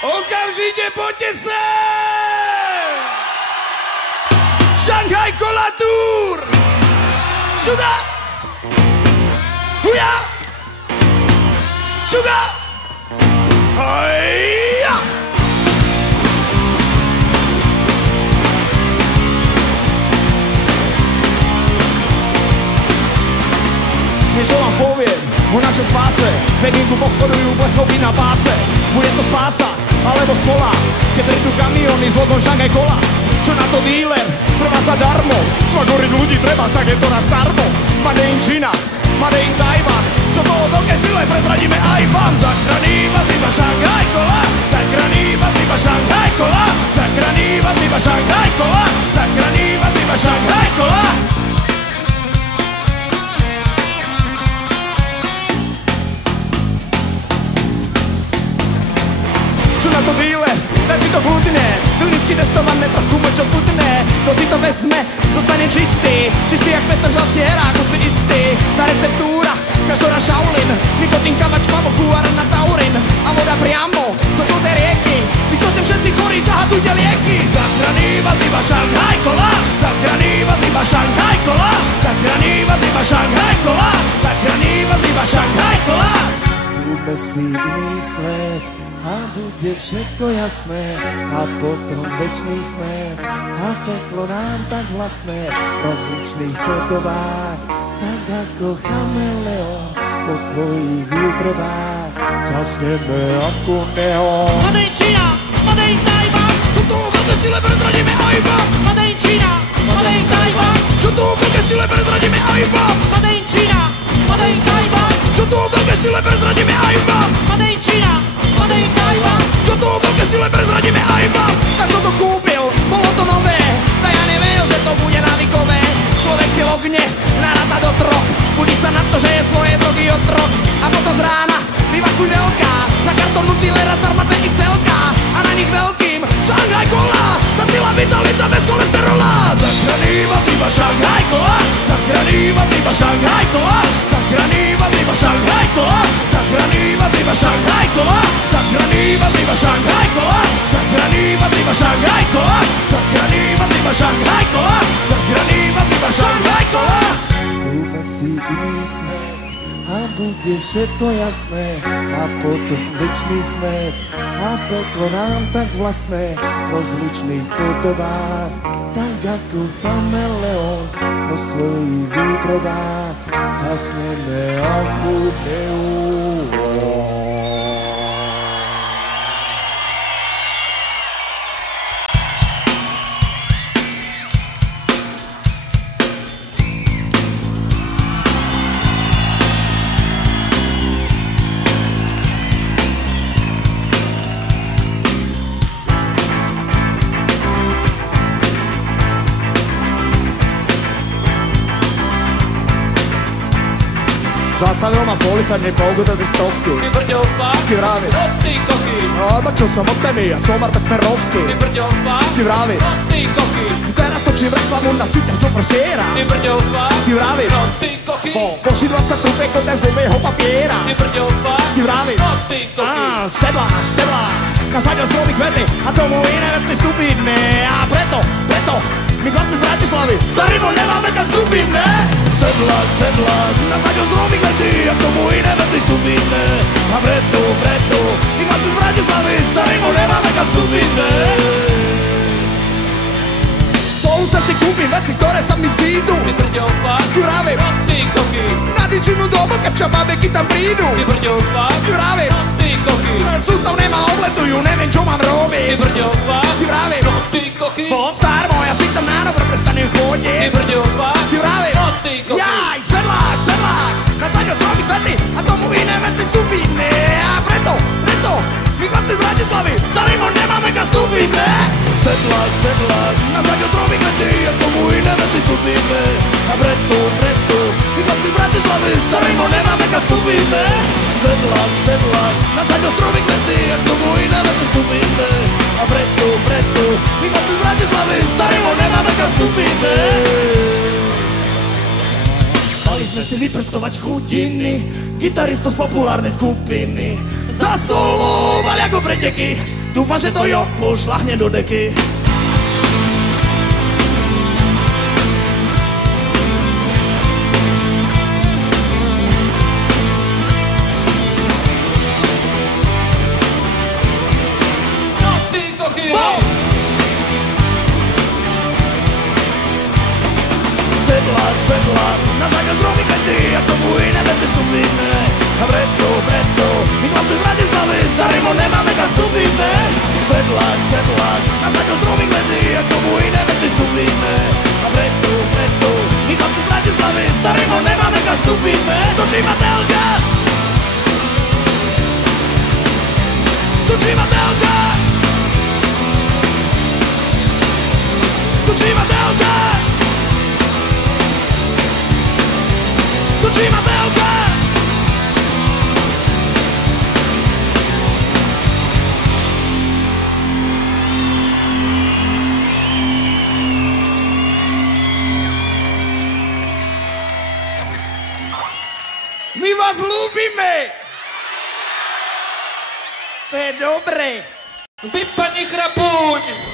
Okamžite poďte sem! Šanghaj Kola Tour! Šuga! Huja! Šuga! Hajja! Niečo vám poviem o našej spáse. Veginku pochodujú plechovky na páse. Bude to spása, alebo smola, keď prídu kamiony s logom Šanghaj Kola. Čo na to díler? Prvá zadarmo. Svagoriť ľudí treba, tak je to na starmo. Made in Čína, Made in Tajvan. Čo to o veľkej sile prezradíme aj vám. Zachraní vás iba Šanghaj Kola. Zachraní vás iba Šanghaj Kola. Zachraní vás iba Šanghaj Kola. Zachraní vás iba Šanghaj Kola. Čo na to díle? Daj si to kľudne. Klinicky testované, trochu močo chutné. Kto si to vezme, zostane čistý. Čistý jak Petržalský herák, si istý. Tá receptúra, z každora Shaolin. Nikotín, kavač, pavoku, arena, taurin. A voda priamo zo žltej rieky. Vy čo ste všetci chorí, zahadzujte lieky. Zachraní vás iba Šanghaj Kola. Zachraní vás iba Šanghaj Kola. Zachraní vás iba Šanghaj Kola. Zachraní vás iba Šanghaj Kola. Kúpme si iný svet a bude všetko jasné a potom večný smet a peklo nám tak vlastné v rozličných podobách, tak ako chameleon po svojich útrobách zasneme ako neon. Made in Čína, Made in Tajvan. Čo to o veľké sile prezradíme aj vám. Made in Čína, Made in Tajvan. Čo to o veľké sile prezradíme aj vám. Made in Čína, Made in Tajvan. Čo to o veľké sile prezradíme aj vám. Made in Čína, Made in Tajvan. Čo to o veľké sile prezradíme aj vám. Tak som to kúpil, bolo to nové. Tak ja nevedel, že to bude návykové. Človek si logne, naráta do troch. Budí sa na to, že je svoje drogy otrok. A potom z rána vyvakuj veľká. Za kartónu dealera zdarma XL-ka. A na nich veľkým Šanghaj Kola. Tá sila vitalita bez kolesterola. Zachraní vás iba Šanghaj Kola. Zachraní vás iba Šanghaj Kola. Zachraní vás iba Šanghaj Kola. Zachraní vás iba Šanghaj Kola. Zachraní vás iba Šanghaj Kola. Zachraní vás iba Šanghaj Kola. Zachraní vás iba Šanghaj Kola. Zachraní vás iba Šanghaj Kola. Kúpme si iný smet a bude všetko jasné a potom večný smet a peklo nám tak vlastné v rozličných podobách, tak ako chameleon po svojich útrobách zasneme ako neon. Zastavil ma policajt, mi pogodil mi stovky. Ty brďo fakt, Ty vravi. no ty koky. Odbačil som od temy a somar bez smerovky. Ty brďo fakt, Ty vravi. no ty koky. Teraz točím reklamu na súťaž do frsiera. Ty brďo fakt, Ty vravi. no ty koky. Pošidlám sa tu peko bez blbého papiera. Ty brďo fakt, Ty vravi. no ty koky. Sedlák, nasadil stromy kvety a tomu iné veci stupidné. A preto, my chlapci z Bratislavy, starimo nemáme kam stúpiť, ne? Sedlák, nasadil stromy kvety a tomu iné veci stupidné. A preto, my chlapci z Bratislavy, starimo nemáme kam stúpiť, ne? Sa si kúpim veci, ktoré sa mi zídu. Ty brďo fakt, Ty vravi. no ty koky. Na dičinu do boka, čo babeky tam prídu. Ty brďo fakt, Ty vravi. no ty koky. Sústavne ma obletujú, neviem čo mám Ty robiť. brďo fakt, Ty vravi. no ty koky. Starmo, ja si tam nádobre prestanem Ty chodiť. brďo fakt, Ty vravi. no ty koky. Jaj, sedlák, nasadil stromy kvety a tomu iné veci stupidné. A preto, my chlapci z Bratislavy, starimo nemáme kam stúpiť, ne? Sedlák, nasadil stromy kvety a tomu iné veci stupidné. A preto, my chlapci z Bratislavy, starimo nemáme kam stúpiť, ne? Sedlák, nasadil stromy kvety a tomu iné veci stupidné. A preto, my chlapci z Bratislavy, starimo nemáme kam stúpiť, ne? Mali sme si vyprstovať chutiny gitaristov z populárnej skupiny. Zasoloval ako preteky, dúfam, že to Jopo šľahne do deky. Sedlák, na zákaz dromy kvety, jak tomu iné vety stupíme. A preto, my chlapci z Bratislavy, za rimom nemáme kam stupíme. Sedlák, na zákaz dromy kvety, jak tomu iné vety stupíme. A preto, my chlapci z Bratislavy, za rimom nemáme kam stupíme. Točí ma telka, točí ma telka, točí ma telka. Točí ma telka. My vás ľúbime. To je dobré. Vypadni chrapuň.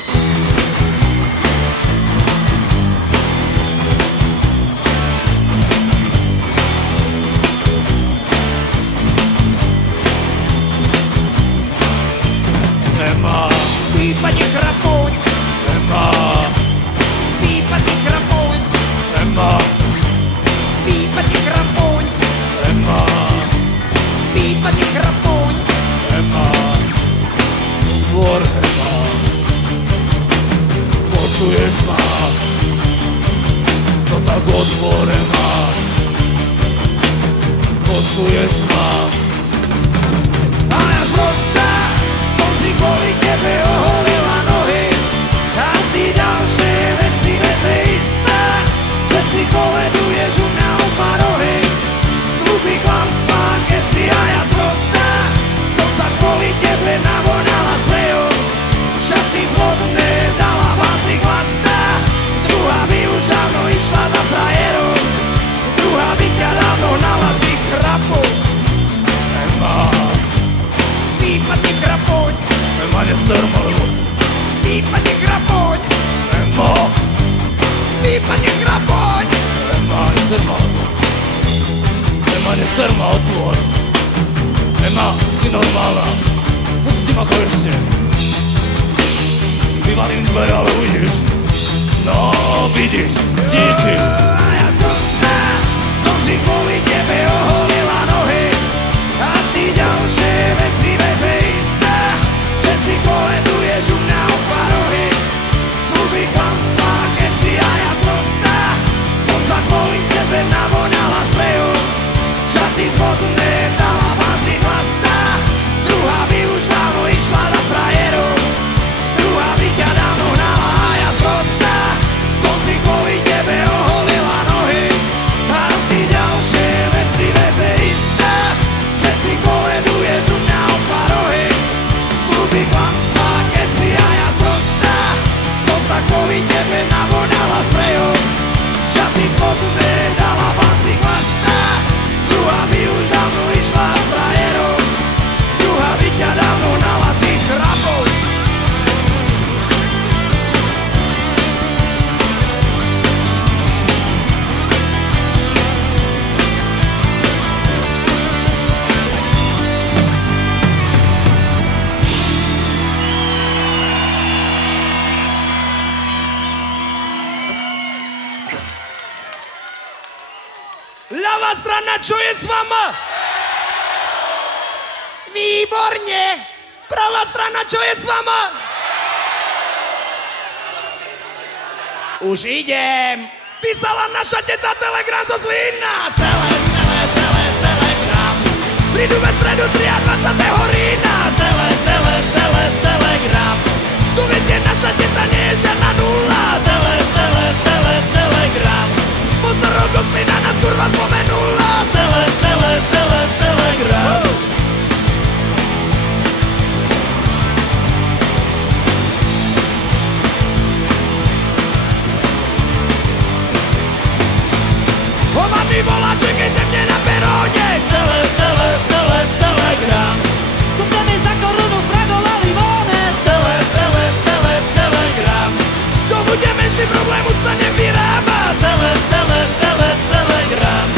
Vypadni chrapuň. Vypadni chrapuň. Vypadni chrapuň. Vypadni chrapuň. Tvor počuješ ma, to tak otvore ma. Počuješ ma. A ja zprosta som si kvôli tebe oholila nohy. A ty ďalšie veci veze istá, že si koleduješ u mňa o parohy. Sľuby klamstvá, keci a ja zprosta som sa kvôli tebe navonala sprejom. Šaty zvodné dala vlasy chlastá, druhá by už dávno išla za frajerom. Druhá by ťa dávno hnala tých chrapov. Vypadni chrapuň. Vypadni chrapuň. Vypadni chrapuň. Neser ma otvor. Si normálna. Pusti ma konečne. Vyvalím dvere, ale uvidíš. No, vidíš. Díky. A ja zprosta som si kvôli tebe oholila nohy. A ty ďalšie veci veze istá, že si koleduješ u mňa o parohy. Sľuby klamstvá, keci a ja zprosta som sa kvôli tebe navonala sprejom. Šaty zvodné dala vlasy chlastá, druhá by už dávno išla za frajerom. Druhá by ťa dávno hnala a ja zprosta som si kvôli tebe oholila nohy. A ty ďalšie veci veze istá, že si koleduješ u mňa o parohy. Sľuby klamstvá, keci a ja zprosta som sa kvôli tebe navonala sprejom. Šaty zvodné dala vlasy chlastá, druhá by už dávno išla frajerom. Druhá by ťa dávno hnala tých chrapov. Ľavá strana, čo je s vama? Výborne! Pravá strana, čo je s vama? Už idem! Písala naša teta telegram zo Zlína. Telegram. Prídu ve stredu 23. října. Telegram. Tu viete, naša teta nie je žiadna nula. Telegram. Motorok od Zlína nás kurva spomenula. Telegram. O mami mi volá, čekejte mne na peróne. Telegram. Kúpte mi za korunu Fragol a limóne. Telegram. To bude menší problému sa nevyrába. Telegram.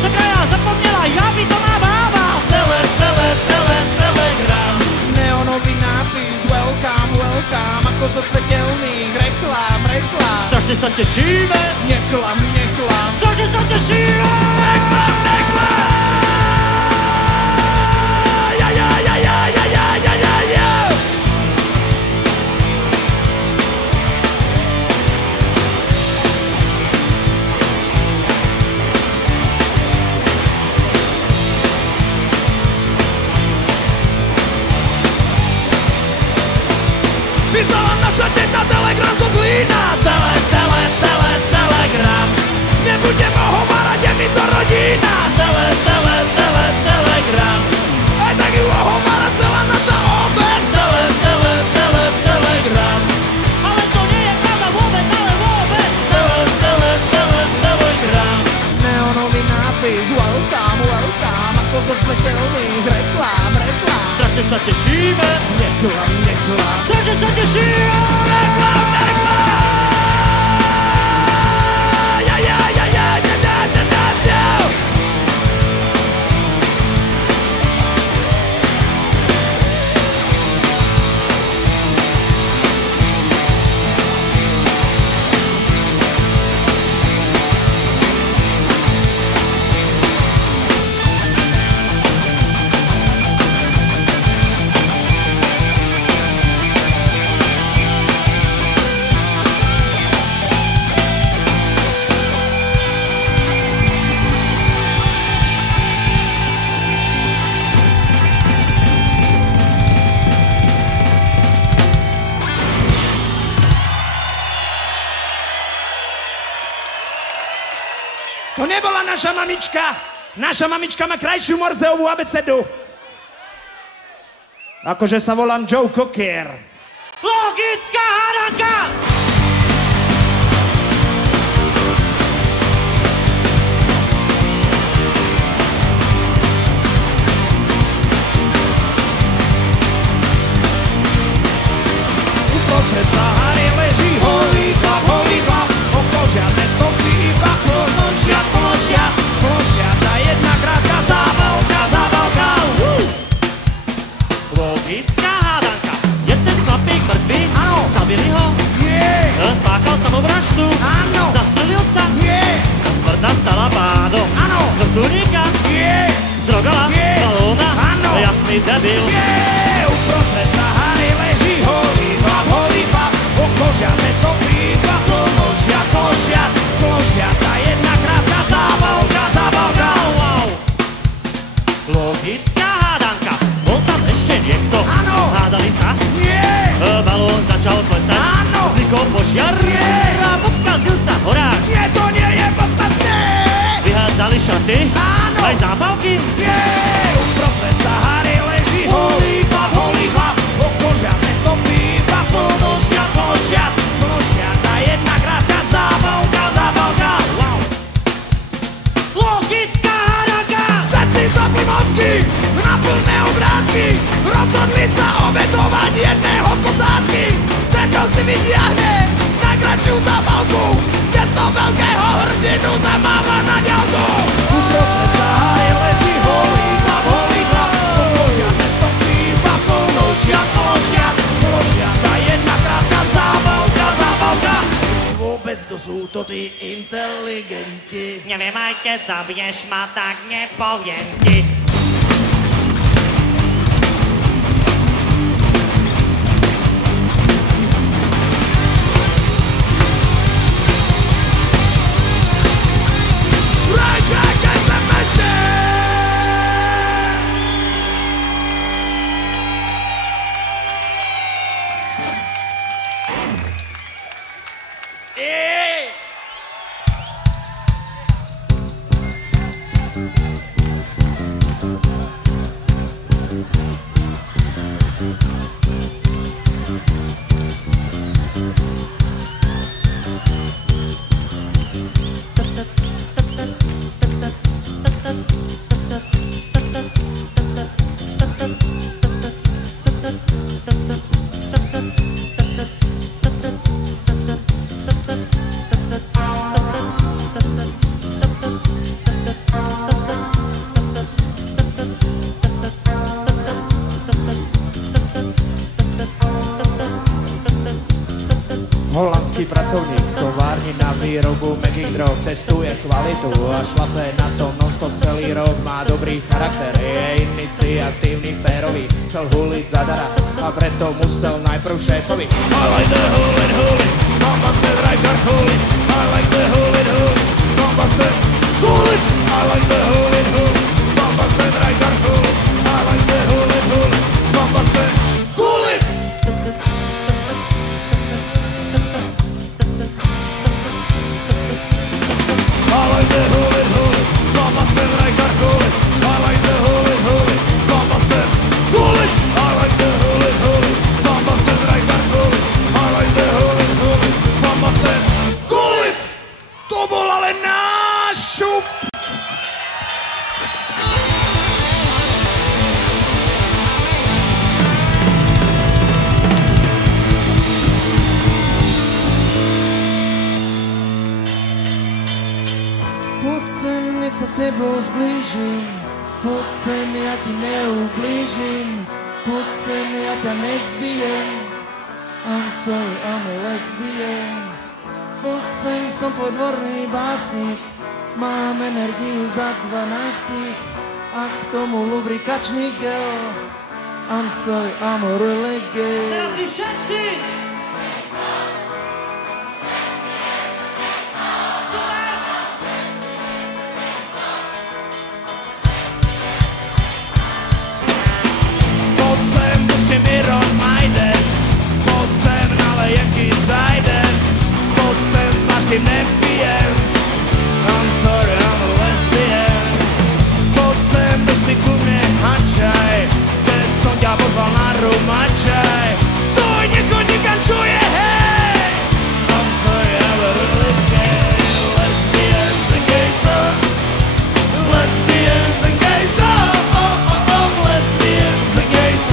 Sakra, ja zapomnela, ja by to má bába. Telegram. Neonový nápis, welcome, welcome, ako zo svetelných reklám. Strašne sa tešíme. Neklam. Strašne sa tešíme. Neklam. Písala naša teta telegram zo Zlína. Telegram. Nebudem ohovárať, je mi to rodina. Telegram. Aj tak ju ohovára celá naša obec. Telegram. Ale to nie je pravda vôbec, ale vôbec. Telegram. Neonový nápis, welcome, ako zo svetelných reklám. Strašne sa tešíme. Neklam. Strašne sa tešíme. Neklam. To nebola naša mamička. Naša mamička má krajšiu Morzeovú abecedu. Akože sa volám Joe Cocker. Logická hádanka. Uprostred Sahary leží holý chlap, okolo žiadne stopy, iba plošia, tá jedna krátka závalka. Logická hádanka. Je ten chlapík mŕtvý? Áno. Zabili ho? Nie, Spáchal samovraždu? Áno. Zastrelil sa? nie, Smrť nastala pádom. Áno. Z vrtulníka? nie, Z rogala? Nie. Z balóna? Áno. Jasný debil. nie. Uprostred Sahary leží holý chlap, okolo žiadne stopy, iba plošia, tá jedna krátka závalka. Wow. Logická hádanka. Bol tam ešte niekto? Áno. Hádali sa? Nie, Balón začal klesať? Áno. Vznikol požiar? Nie. A pokazil sa horák? nie, to nie je podstatné. Vyhádzali šaty? Áno. Aj zápalky? Nie, uprostred Sahary leží holý chlap, okolo žiadne stopy, iba plošia, tá jedna krátka závalka. Wow. Logická hádanka. Všetci zapli mozky na plné obrátky, rozhodli sa obetovať jedného z posádky. Ten, kto si vytiahne najkratšiu zábalku, z gesto veľkého hrdinu zamáva na ďalku. Uprostred Sahary leží holý chlap, okolo žiadne stopy, iba plošia, tá jedna krátka zábalka. Vôbec to sú to tí inteligenti. Neviem, aj keď zabiješ ma, tak nepoviem ti. pracovník továrni na výrobu mäkkých drog, testuje kvalitu a šlape na tom non-stop celý rok. Má dobrý charakter, je iniciatívny, férový, chcel huliť zadara a preto musel najprv šéfovi. I like the hulit, bombasted Rijkaard hulit. I like the hulit, bombasted hulit. I like the hulit, bombasted Rijkaard hulit. I like the hulit, bombasted hulit. I like the hulit, bombasted Rijkaard hulit. I like the hulit, bombasted hulit. I like the hulit, bombasted Rijkaard hulit. I like the hulit, bombasted hulit. To bol ale náš šup. Poď sem, nech sa s tebou zblížim, poď sem, ja ti neublížim, poď sem, ja ťa nezbijem. I'm sorry, I'm a lesbian. Poď sem, som tvoj dvorný básnik, mám energiu za 12 a k tomu lubrikačný gel. I'm sorry, I'm a really gay. Teraz vy všetci! Poď sem, pustím Iron Maiden, poď sem, nalejenky zajden, poď sem, s maštím nepijem. I'm sorry, I'm a lesbian. Poď sem, tu si ku mne hačaj, keď som ťa pozval na rumačaj. Stoj, nechoď nikam, čuje, hej! I'm sorry, I'm a really gay. Lesbians and gays, lesbians and gays, lesbians and gays, lesbians and gays,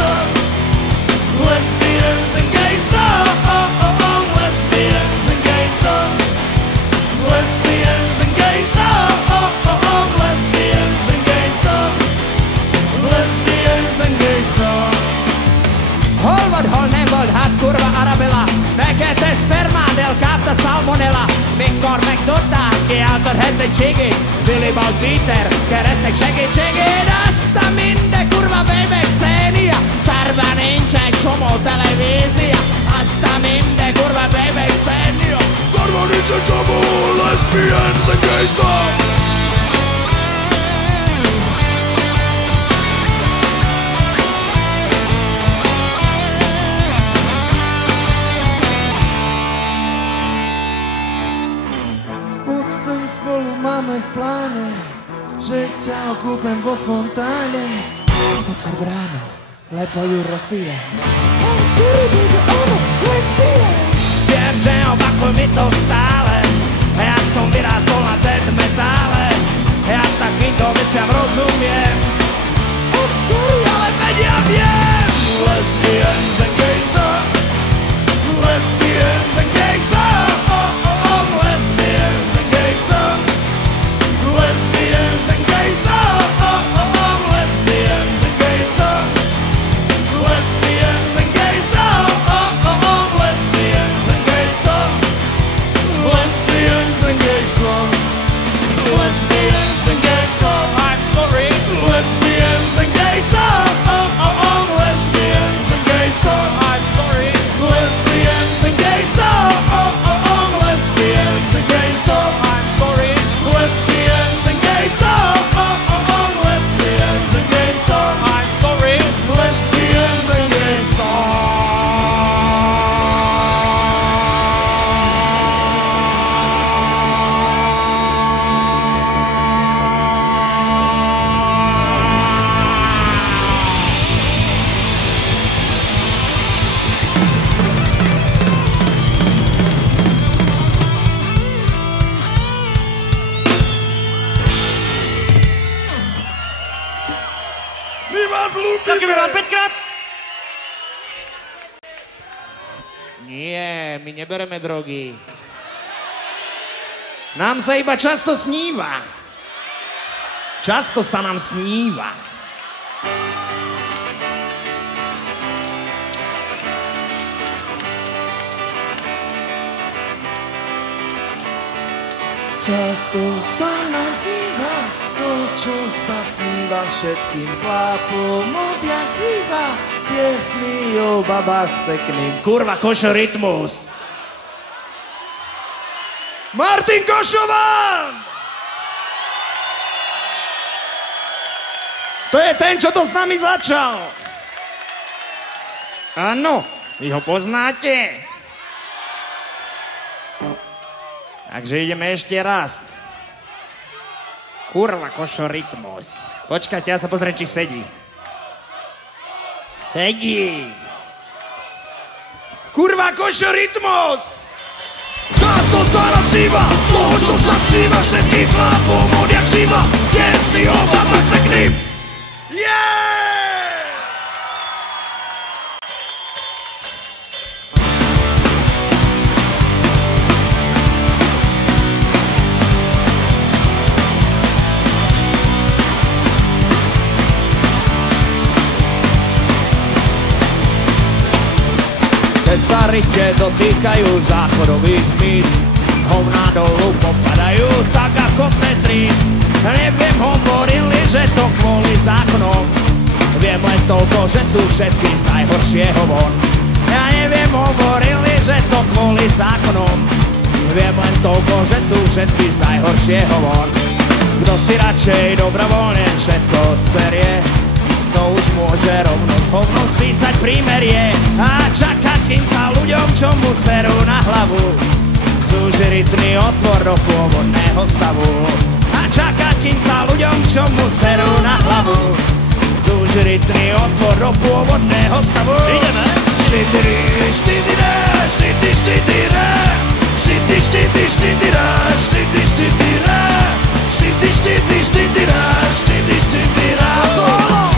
lesbians and gays, lesbians and gays, lesbians and gays, lesbians and gays. Hol vod, hol nevold, hát kurva Arabella, fekete sperma, delgata salmonella, mikor megtudták ki által hercegségét, Willy Bolt Peter, keresztek segítségét, azt a minden kurva bébek szénia, szárban nincs egy csomó televízia, azt a minden kurva bébek szénia, Szarva nincs a csomó, lesbians and gays. Poď sem, spolu máme v pláne, že ťa okúpem vo fontáne. Otvor bránu, lebo ju rozbijem. I'm sorry, baby, I'm a lesbian. Viem, že opakuj mi to stále, ja som vyrástol na death metále, ja takýmto veciam rozumiem. I'm sorry, Ale veď ja viem! Lesbians and gays, lesbians and gays, lesbians and gays, lesbians and gays, lesbians and gays, lesbians and gays, lesbians and gays, lesbians and gays, lesbians and gays. I'm sorry. Lesbians and gays, lesbians and gays, I'm sorry. lesbians and gays, lesbians and gays, I'm sorry. lesbians and gays, lesbians and gays, I'm sorry. lesbians and gays. My vás Ďakujeme vám ľúbime! 5-krát. Nie, my nebereme drogy. Nám sa iba často sníva. Často sa nám sníva. Často sa nám sníva to, čo sa sníva všetkým chlapom odjak živa. Piesny o babách s pekným kurva košo rytmus. Martin Košovan! To je ten, čo to s nami začal. Áno, vy ho poznáte. Takže ideme ešte raz. Kurva košo rytmus. Počkajte, ja sa pozriem, či sedí. Sedí. Kurva košo rytmus! Často sa nasýva toho, čo sa sníva všetkých chlapom odjak živa. Piesny o babách s pekným. Keď sa rite dotýkajú záchodových míst, hovná dolu popadajú tak ako Tetris. Neviem, hovorili, že to kvôli zákonom. Viem len toľko, že sú všetky z najhoršieho von. Ja neviem, hovorili, že to kvôli zákonom. Viem len toľko, že sú všetky z najhoršieho von. Kto si radšej dobrovoľne všetko odserie, to už môže rovno s hovnom spísať prímerie a čakať, kým sa ľuďom, čo mu serú na hlavu, zúži rytmy otvor do pôvodného stavu. A čakať, kým sa ľuďom, čo mu serú na hlavu, zúži rytmy otvor do pôvodného stavu. Ideme! Štydiri, štydire, štydy, štydire, štydy, štydy, štydire, štydy, štydire, štydy, štydy, štydire, štydy, štydire. Solo!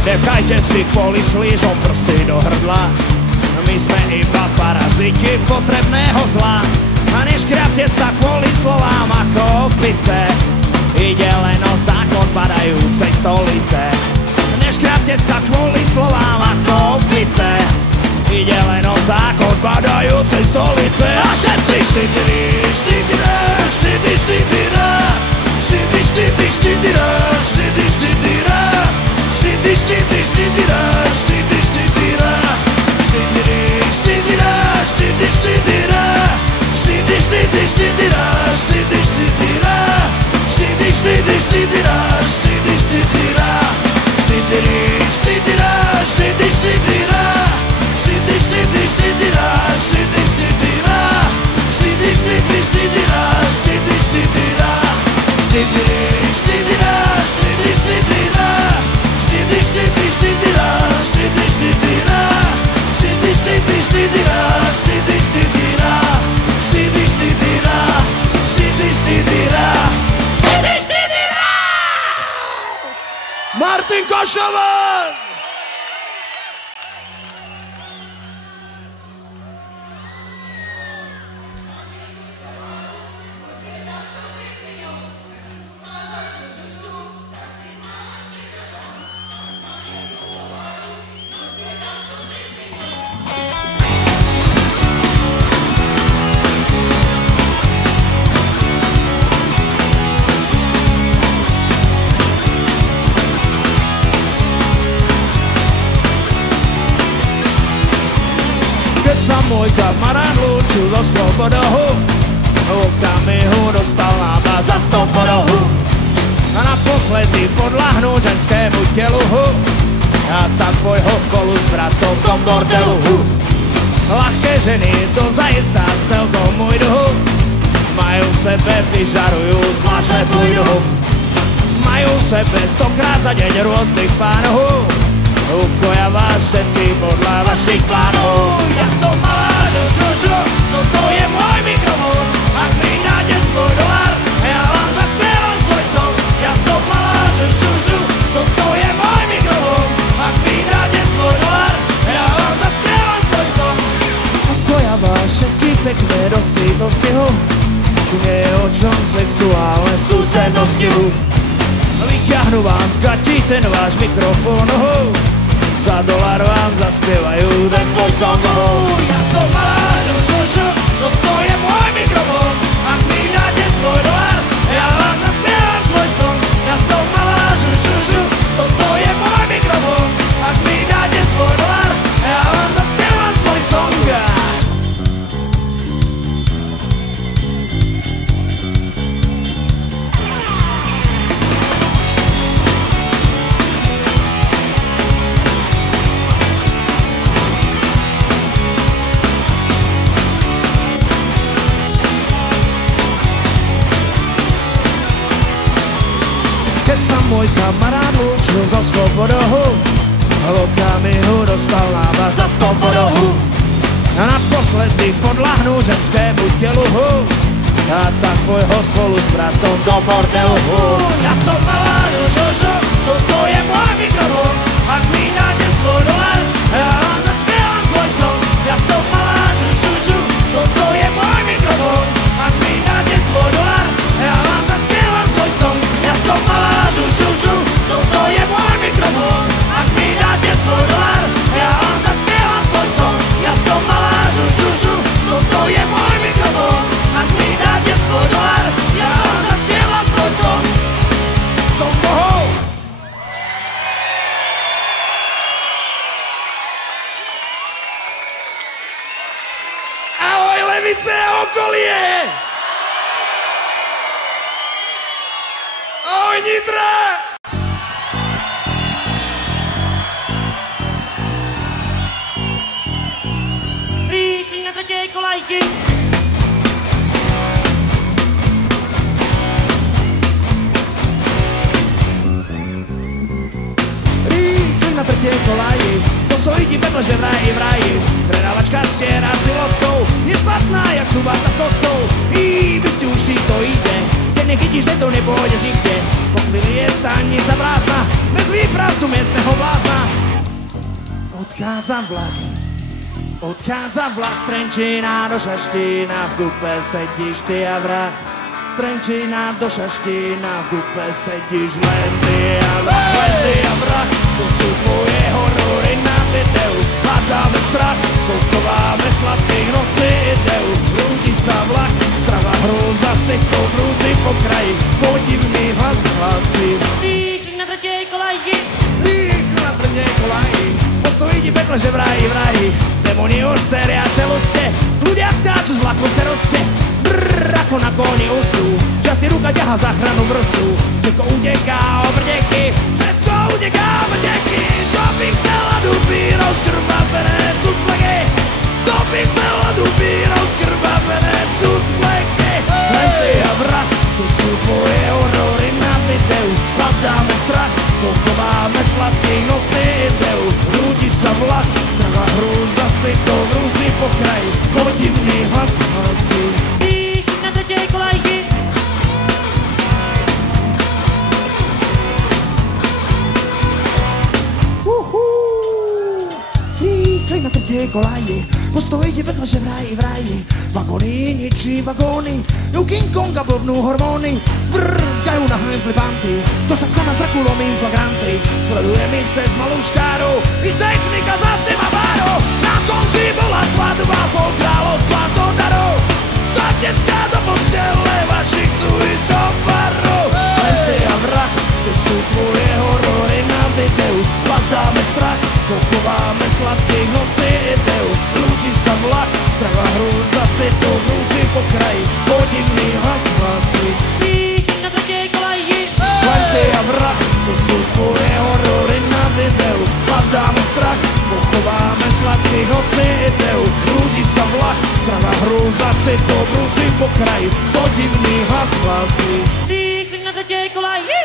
Nechajte si kvôli slížom prsty do hrdla. My sme iba paraziti potrebného zla. A neškriapte sa kvôli slovám ako opice. Ide len o zákon padajúcej stolice. Neškriapte sa kvôli slovám ako opice. Ide len o zákon padajúcej stolice. A všetci štydiri, štydire, štydy, štydire, štydy, štydy, štydire, štydy, štydire, štydy, štydy, štydire, štydy, štydire, štydiri, štydire, štydy, štydire, štydy, štydy, štydire, štydy, štydire, štydy, štydy, štydire, štydy, štydire, štydiri, štydire, štydy, štydire, štydy, štydy, štydire, štydy, štydire, štydy, štydy, štydire, štydy, štydire, štydiri, štydire, štydy, štydire, štydy, štydy, štydire, štydy, štydire, štydy, štydy, štydire, štydy, štydire, štydy, štydire, štydy, štydire, štydy, štydire. Martin Košovan! Môj kamarát lúčil so slobodou, okamihu dostal nápad za 100 porohu. A naposledy podľahnúť ženskému telu, a tak pojho spolu s bratom do bordelu. Ľahké ženy to zaistá celkom ujdu, majú v sebe, vyžarujú zvláštne fluidu. Majú v sebe 100-krát za deň rôznych pánov, ukoja vás všetkých podľa vašich plánov. Ja som malá žužu, toto je môj mikrofón. Ak mi dáte svoj dolár, ja vám zaspievam svoj song. Ja som malá žužu, toto je môj mikrofón. Ak mi dáte svoj dolár, ja vám zaspievam svoj song. Ukoja vás všetkých pekné do svitosti ho. Tu nie radosťou. Vyťahnu vám z gati ten váš mikrofón, za dolár vám zaspievajú ten svoj song. Ja som malá žužužu, toto je môj mikrofón. Ak mi dáte svoj dolár, ja vám zaspievam svoj song. Ja som malá žužužu, toto je môj mikrofón. Ak mi dáte svoj dolár, ja vám zaspievam svoj song. Môj kamarát lúčil zo Slobodou, lokami ho dostal návrat za Slobodou. A naposledy podľahnúť ženskému telu, a tak tvojho spolu s bratom do bordelu. Ja som malá žužužu, toto je môj mikrofón. Ak mi dáte svoj dolár, ja vám zaspievam svoj song. Ja som malá žužužu, toto je môj mikrofón. Ak mi dáte svoj dolár, ja vám zaspievam svoj song. Ja som malá žužužu, toto je môj mikrofón. Ak mi dáte svoj dolár, ja vám zaspievam svoj song. Ja som malá žužužu, toto je môj mikrofón. Ak mi dáte svoj dolár, ja vám zaspievam svoj song. Som bohov. Ahoj Levice a okolie! Ahoj Nitra! Rýchli na tretej kolajky. Rýchli na tretej kolaji, postojí ti pekle, že v raji. Predávačka stiera silosou, je špatná jak snubáka s kosou. Bysťu už si to ide, keď nechytíš, to nepôjdeš nikde. Po chvíli je stanica prázdna, bez výpravcu miestneho blázna. Odchádza vlak z Trenčína do Šaštína, v kupe sedíš ty a vrah. Z Trenčína do Šaštína, v kupe sedíš len ty a vrah. To sú tvoje horory na videu, hľadáme strach, koukováme sladkých nocí ideu. Ľudí sa vlak, zdravá hrôza si to brúzi po kraji, podivný hlas hlasí. Rýchli na tretej kolajky. Rýchli na tretej kolaji, postojí ti pekle, že v raji. Demoni už seria čeloste, ľudia skáču z vlaku se roste. Brrr, ako na koni ústu, čas si ruka ťaha záchranu brzdu. Všetko uteká obrdeky, všetko uteká obrdeky. Kto by chcela dupy rozkrvavené tucleky, kto by chcela dupy rozkrvavené tucleky. Len ty a vrah, to sú tvoje horory na videu. Hľadáme strach, pochováme sladkých nocí ideu. Ľudí sa vlak, zdravá hrôza si to vrúzi po kraji, podivný hlas hlasí. Rýchli na tretej kolajky. Rýchli na tretej kolaji, postojí ti pekle, že v raji. Vagóny ničí vagóny, u King Konga blbnú hormóny. Brzgajú na hmezli banky, to sa sama s Drakulom inflagranty. Sleduje mi cez malú škáru, i technika zase má báro. Na konci bola svadba po kráľovstva do darov. Tak decká do postele, vaši chcú ísť do baru. Len ty a vrah, to sú tvoje horory na videu. Hľadáme strach, pochováme sladkých nocí ideu. Ľudí sa vlak, zdravá hrôza si to vrúzi po kraji, podivný hlas hlasí. Rýchli na tretej kolajky. Len ty a vrah, to sú tvoje horory na videu. Hľadáme strach, pochováme sladkých nocí ideu. Ľudí sa vlak, zdravá hrôza si to vrúzi po kraji, podivný hlas hlasí. Rýchli na tretej kolajky.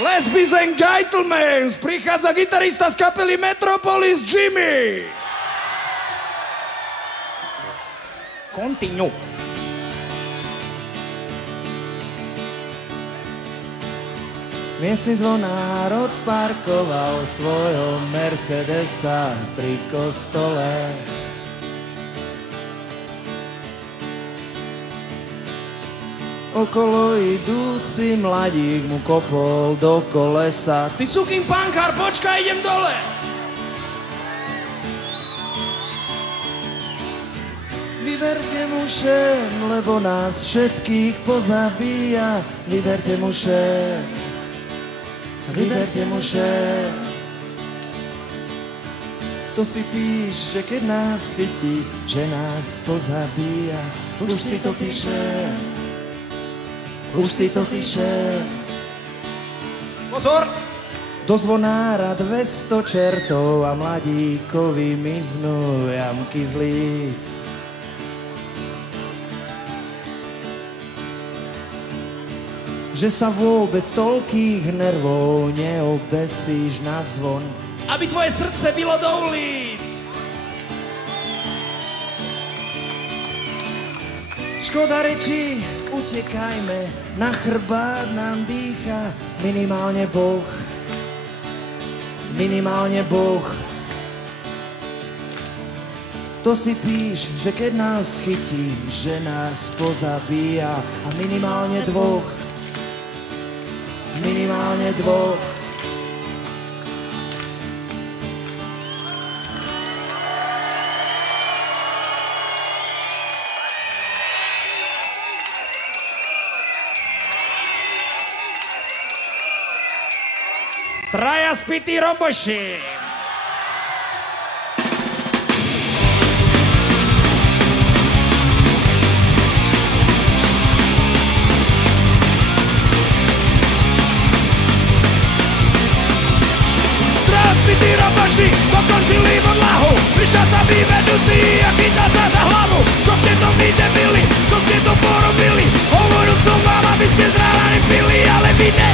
Lesbies and Gentlemans, prichádza gitarista z kapely Metropolis Jimmy. Continue. Miestny zvonár odparkoval svojho Mercedesa pri kostole. Okolo idúci mladík mu kopol do kolesa. Ty sukým pankár, počkaj, idem dole. Vyberte mu šem, lebo nás všetkých pozabíja. Vyberte mu šem, vyberte mu šem. To si píš, že keď nás chytí, že nás pozabíja. Už si to píšem, už si to píšem. Pozor! Do zvonára 200 čertov a mladíkovi miznú jamky z líc. Že sa vôbec toľkých nervov neobesíš na zvon, Aby tvoje srdce bylo do ulic. škoda rečí, utekajme, na chrbát nám dýcha minimálne Boh. Minimálne Boh. To si píš, že keď nás chytí, že nás pozabíja a minimálne dvoch. Minimálne dvoch. Traja spití roboši. Traja spití roboši dokončili podlahu. Prišiel sa vyvedúci a chytal sa za hlavu. Čo ste to vy debili? Čo ste to porobili? Hovoril som vám, aby ste z rána nepili, ale vy ne.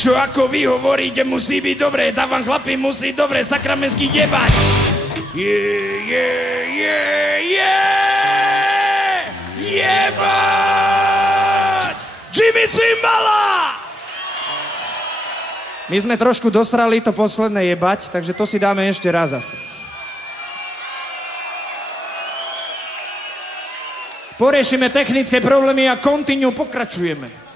Čo ako vy hovoríte, musí byť dobre, dávam chlapi, musí dobre sakramensky jebať. Jebať! Jimmy Cimbala! My sme trošku dosrali to posledné jebať, takže to si dáme ešte raz asi. Poriešime technické problémy a continue pokračujeme.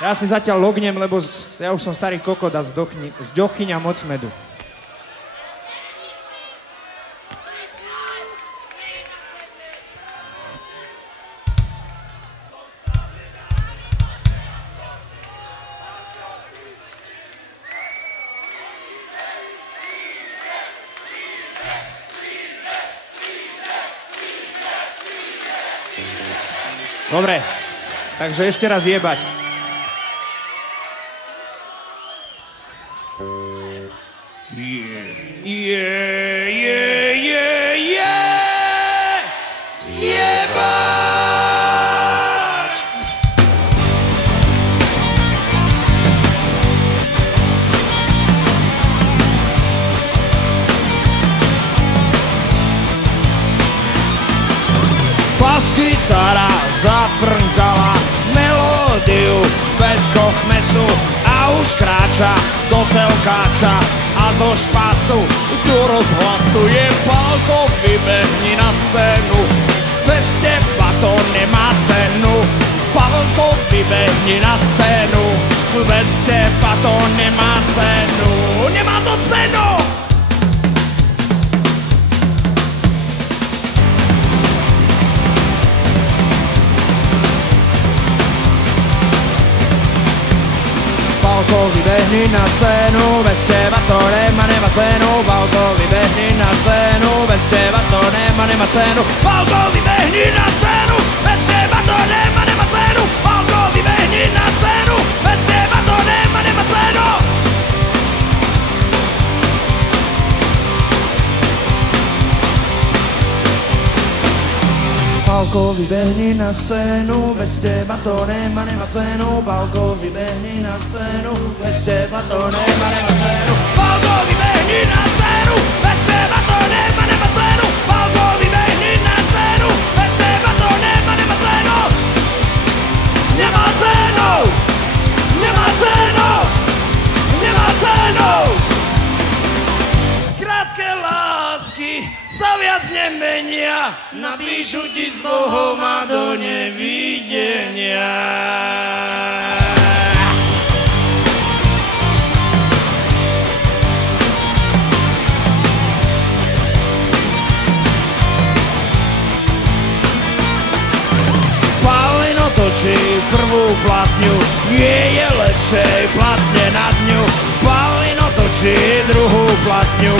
Ja si zatiaľ lognem, lebo ja už som starý kokot a zdochyňa moc medu. Dobre, takže ešte raz jebať. Jebať! Bas-gitara zaprnkala melódiu bez kochmesu a už kráča do telkáča a zo špasu tu rozhlasuje Pálko, vybehni na scénu, bez teba to nemá cenu. Pálko, vybehni na scénu, bez teba to nemá cenu. Nemá to cenu! Pálko, vybehni na scénu, bez teba to nemá cenu. Pálko, vybehni na scénu, bez teba to nemá cenu. Pálko, vybehni na scénu, bez teba to nemá cenu. Pálko, vybehni na scénu, bez teba to nemá cenu. Pálko, vybehni na scénu, bez teba to nemá cenu. Pálko, vybehni na scénu, bez teba to nemá cenu. Pálko, vybehni na scénu, bez teba to nemá cenu. Pálko, vybehni na scénu, bez teba to nemá cenu. Nemá cenu, nemá cenu, nemá cenu. Krátke lásky sa viac nemenia, napíšu ti s Bohom a do nevidenia. Palino točí prvú platňu, nie je lepšej platne nad ňu. Palino točí druhú platňu,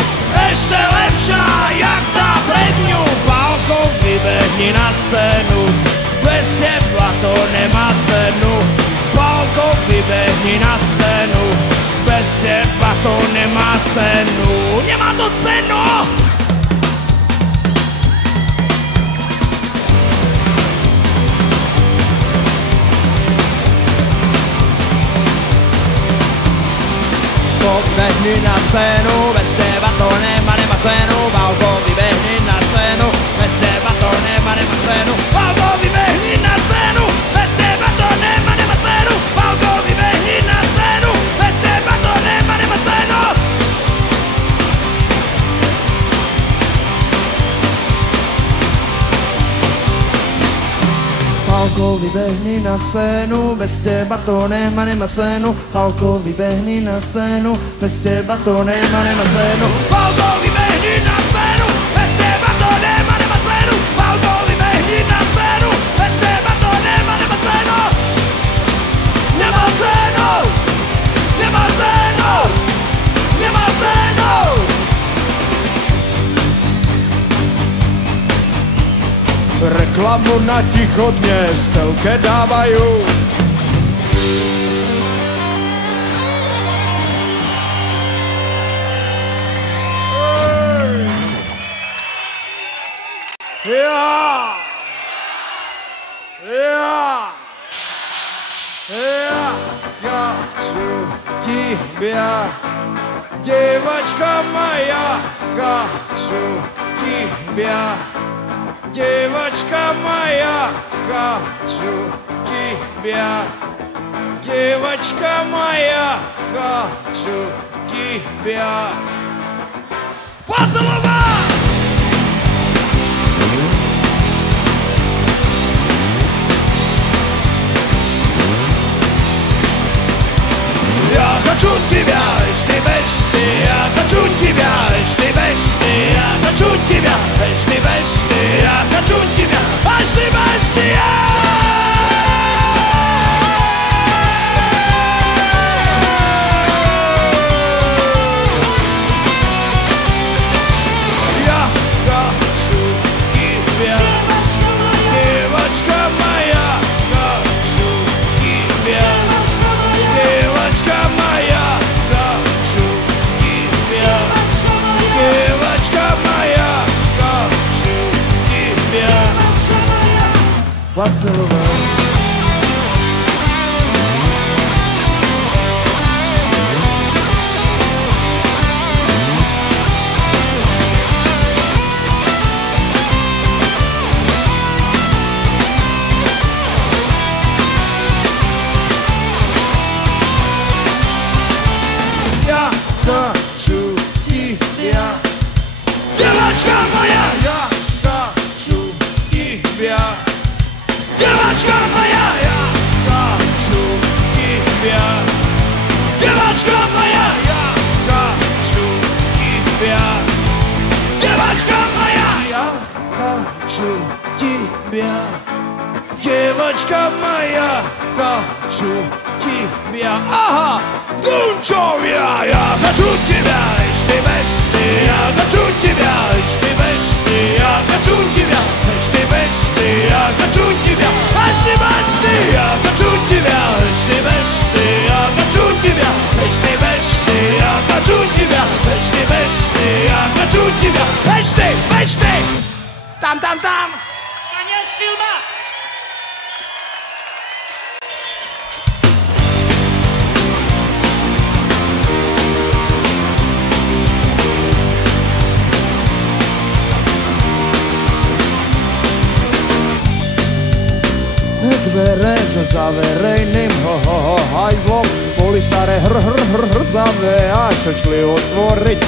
ešte lepšia jak tá pred ňu. Pálko, vybehni na scénu, bez teba to nemá cenu. Pálko, vybehni na scénu, bez teba to nemá cenu. Nemá to cenu! Vybehni na scénu, bez teba to nemá cenu. Pálko, vybehni na scénu, bez teba to nemá cenu. Pálko, vybehni na scénu, bez teba to nemá cenu. Pálko, vybehni na scénu, bez teba to nemá cenu. Pálko, vybehni na scénu, bez teba to nemá cenu. Pálko, vybehni na scénu, bez teba to nemá cenu. Pálko, vybehni na scénu, bez teba to nemá cenu. Pálko, vybehni na scénu, bez teba to nemá cenu. Nemá cenu, nemá cenu, nemá cenu. Reklamu na ticho dnes v telke dávajú. Ja chcú тебя, девочка моя, хочу тебя. Девочка моя, хочу тебя. Девочка моя, хочу тебя. Поцеловать! Я хочу тебя, я хочу тебя, я хочу тебя, я хочу тебя, девочка моя, хочу тебя. Девочка моя, хочу тебя. Девочка моя, хочу тебя. Поцеловать. Девочка моя, я хочу тебя. Девочка Девочка моя, хочу тебя. Ага, Дунчовья, я хочу тебя, эшти-бешти, я хочу тебя, эшти-бешти, я хочу тебя, эшти-бешти, я хочу тебя, эшти-бешти, я хочу тебя, эшти-бешти, я хочу тебя, эшти-бешти, я хочу тебя, эшти-бешти, я хочу тебя, эшти-бешти, там-там-там. Конец фильма! Dvere za verejným hajzlom boli staré hrdzave a šli otvoriť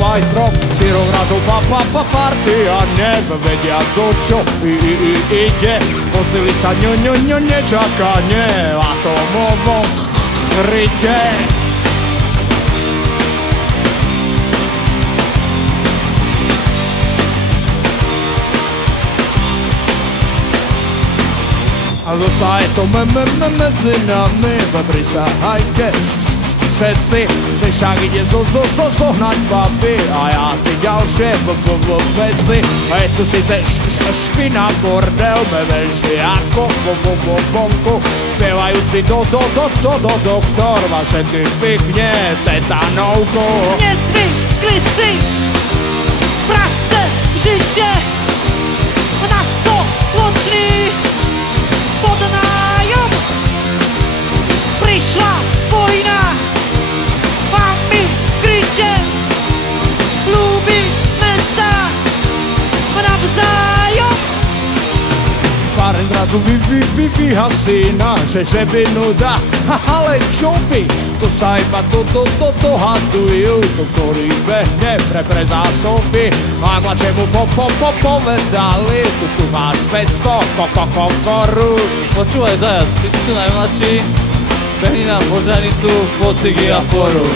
pajsrom. Širovratou partia nevedia to, čo ide. Pocili sa nečakane atomovo kryte. A zostaje to medzi nami, prisahajte všetci, že však ide zohnať baby a ja ty ďalšie veci. Hej, tu si te špina bordel, mevenži ako vonku, spievajúci do doktor, vaše ty pykne tetanovku. Nezvykli si prasce v žite na spoločný pod nájom. Prišla vojna, máme v kryte, ľúbime sa navzájom. Pár zrazu vyhasína, že by nuda, ale čo by? To sa iba to hadujú, to ktorý behne pre zásoby. A mladšiemu povedali, tu máš 500 korún. Počúvaj zajac, ty si tu najmladší, behni nám požranicu, pocigy a foru.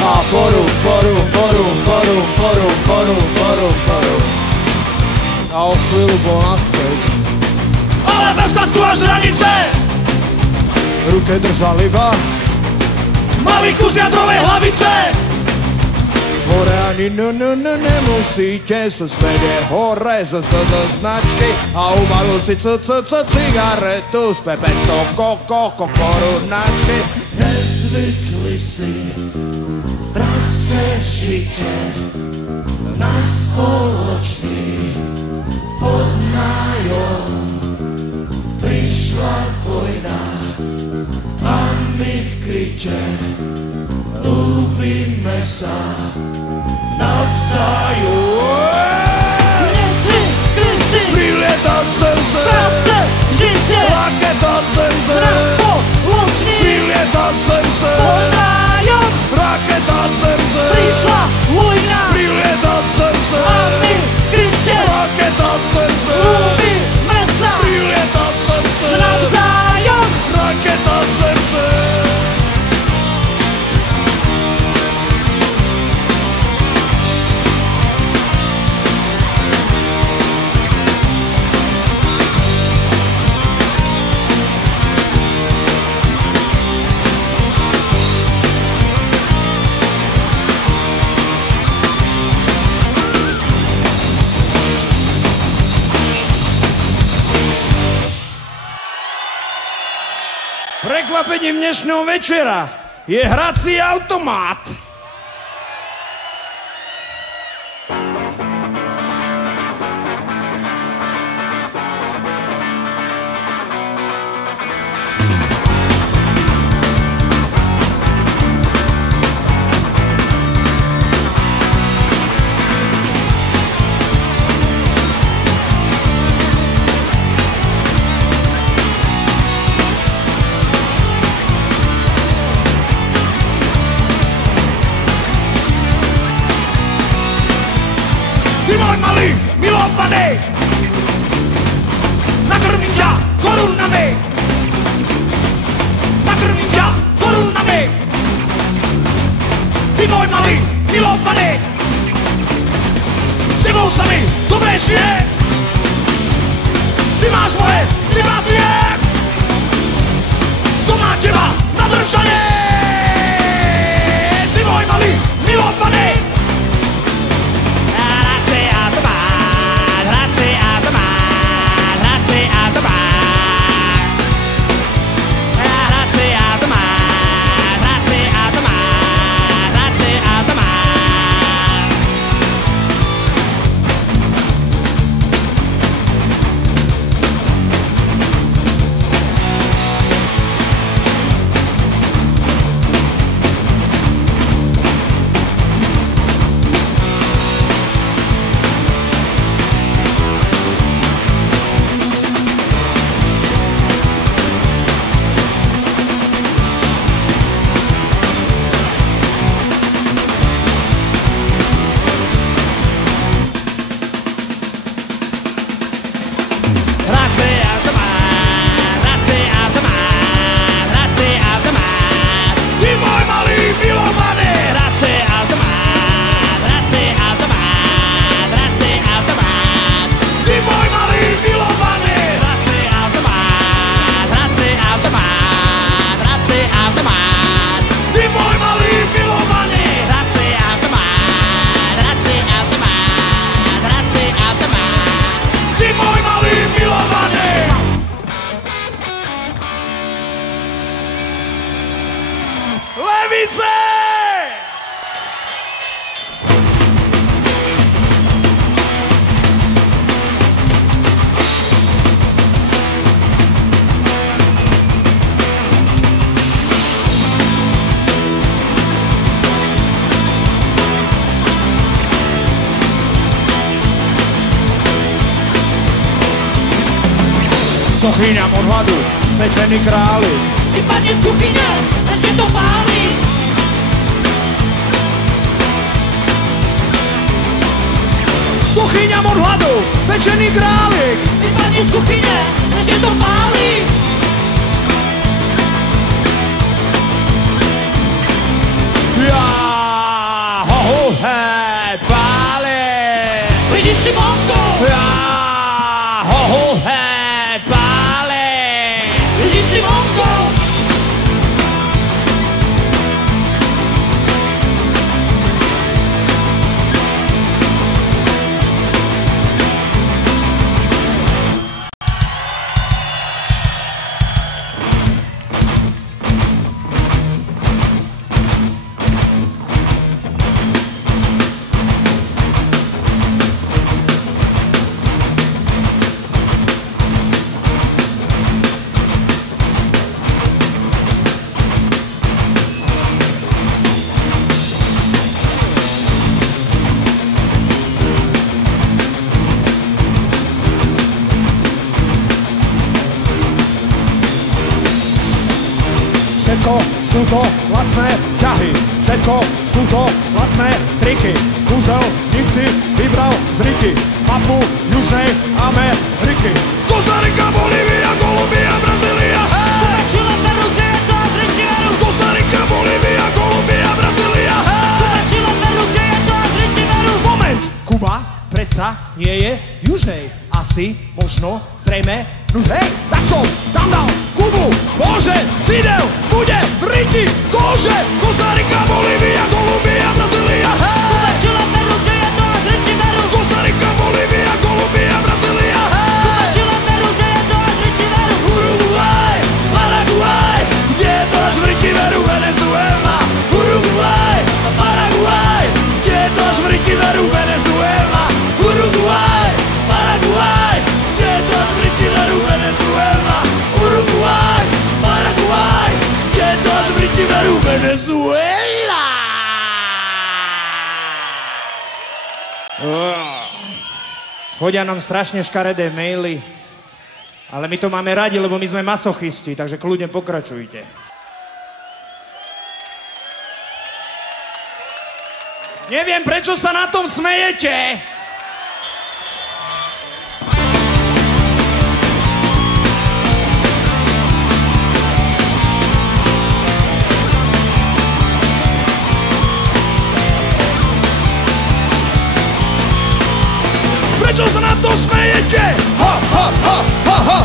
A foru. A o chvíľu bol naspäť. Ale bez kasku až hranice, V ruke držal iba malý kus jadrovej hlavice. hore ani nemusíte, sa svede hore z značky a uvalil si cigaretu z 500 korunačky. Nezvykli si prasce žite na spoločný podnájom. Prišla vojna a my v kryte ľúbime sa navzájom. Nezvykli si Prilietal sem prasce v žite raketa sem na spoločný Prilietal sem pod nájom. raketa sem Prišla vojna Prilietal sem a my v kryte raketa sem ľúbime sa Prilietal sem navzájom. raketa sem Prekvapením dnešného večera je hrací automat. máš moje sympatie. Som na teba nadržaný. Ty môj malý milovaný. Rád si automat, rád si automat, rád si automat. Rád si automat, rád si automat, rád si automat. Kuchyňam od hladu, pečený králik. Vypadne z kuchyne, ešte to pálí. Z kuchyňam od hladu, pečený králik. Vypadne z kuchyne, ešte to pálí. Ja ho head pálí. Vidíš ty monko? Ja ho head pálí. Vidíš ty monko? Všetko sú to lacné ťahy, všetko sú to lacné triky. Kúzelník si vybral z Riky, mapu Južnej Ameriky. Kostarika, Bolívia, Kolumbia, Brazília, hej! Čile, Peru, kde je to Afričí veru? Kostarika, Bolívia, Kolumbia, Brazília, hej! Čile, Peru, kde je to Afričí veru? Moment! Kuba predsa nie je v Južnej. Asi, možno, zrejme, nuž hej, tak som tam dal Kubu, Bože, Fidel, bude v Riti, Kože, Kostarika, Bolívia, Kolumbia, Brazília, hej! Čile, Peru, kde je to Afričí veru? Kostarika, Bolívia, Kolumbia, Brazília, hej! Čile, Peru, kde je to Afričí veru? Uruguay, Paraguay, kde je to až v Riti veru, Venezuela. Uruguay, Paraguay, kde je to až v Riti veru, Venezuela. Uruguay, Paraguay, kde je to až v Riti veru, Venezuela. Uruguay, Paraguay, kde je to až v Riti veru, Venezuela. Chodia nám strašne škaredé maily, ale my to máme radi, lebo my sme masochisti, takže kľudne pokračujte. Neviem, prečo sa na tom smejete. Prečo sa na to smejete? Ha, ha, ha, ha, ha,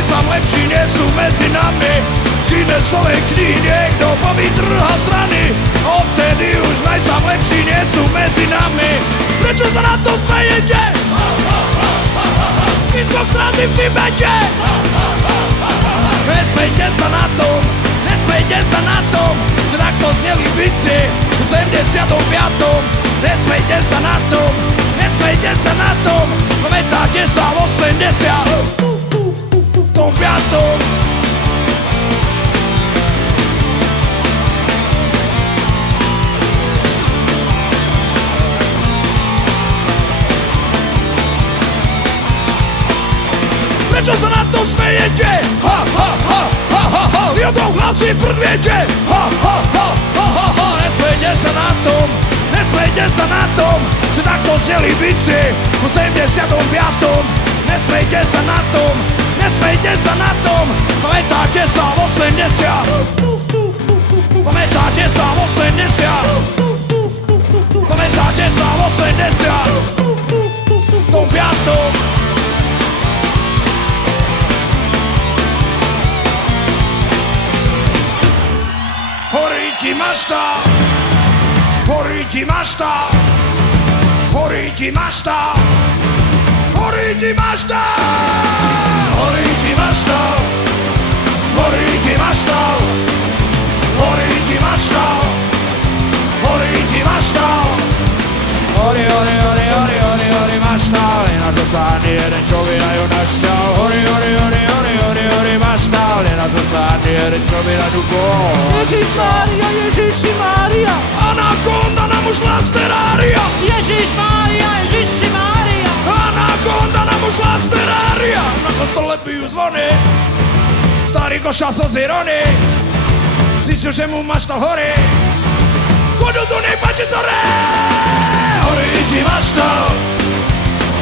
najsám lepší nie sú medzi nami. Z Guinnessovej knihy niekto povytrhá strany. Odtedy už najsám lepší nie sú medzi nami. Prečo sa na to smejete? Výskok strany v Tibete. Nesmejte sa na tom, nesmejte sa na tom, že takto sneli bici v 75. Nesmejte sa na tom, nesmejte sa na tom, pamätáte sa v 80. v tom 5. Prečo sa na to smejete? Ha, ha, ha, ha, ha, ha, vy o tom hlavci prdviete. Ha, ha, ha, ha, ha, ha, nesmejte sa na tom, nesmejte sa na tom, že takto sneli bici v 75. Nesmejte sa na tom, nesmejte sa na tom, pamätáte sa v 80. Pamätáte sa v 80. Pamätáte sa v 80. v tom 5. Horí ti mašta, horí ti mašta, horí ti mašta, horí ti mašta, horí ti mašta, horí ti mašta, horí ti mašta, horí ti mašta, horí, horí, horí, horí, horí, horí mašta, len až ostane jeden človek a ju našťal. Horí, horí, horí, horí, horí, horí mašta, len až ostane jeden človek a ju bol. Ježišmária, Ježišimária, Anakonda nám ušla z terária. Ježišmária, Ježišimária, Anakonda nám ušla z terária. Na kostole bijú zvony, starý koša slzy rony. Zistil, že mu maštal horí, chodil do nej pačitore. Horí ti maštal,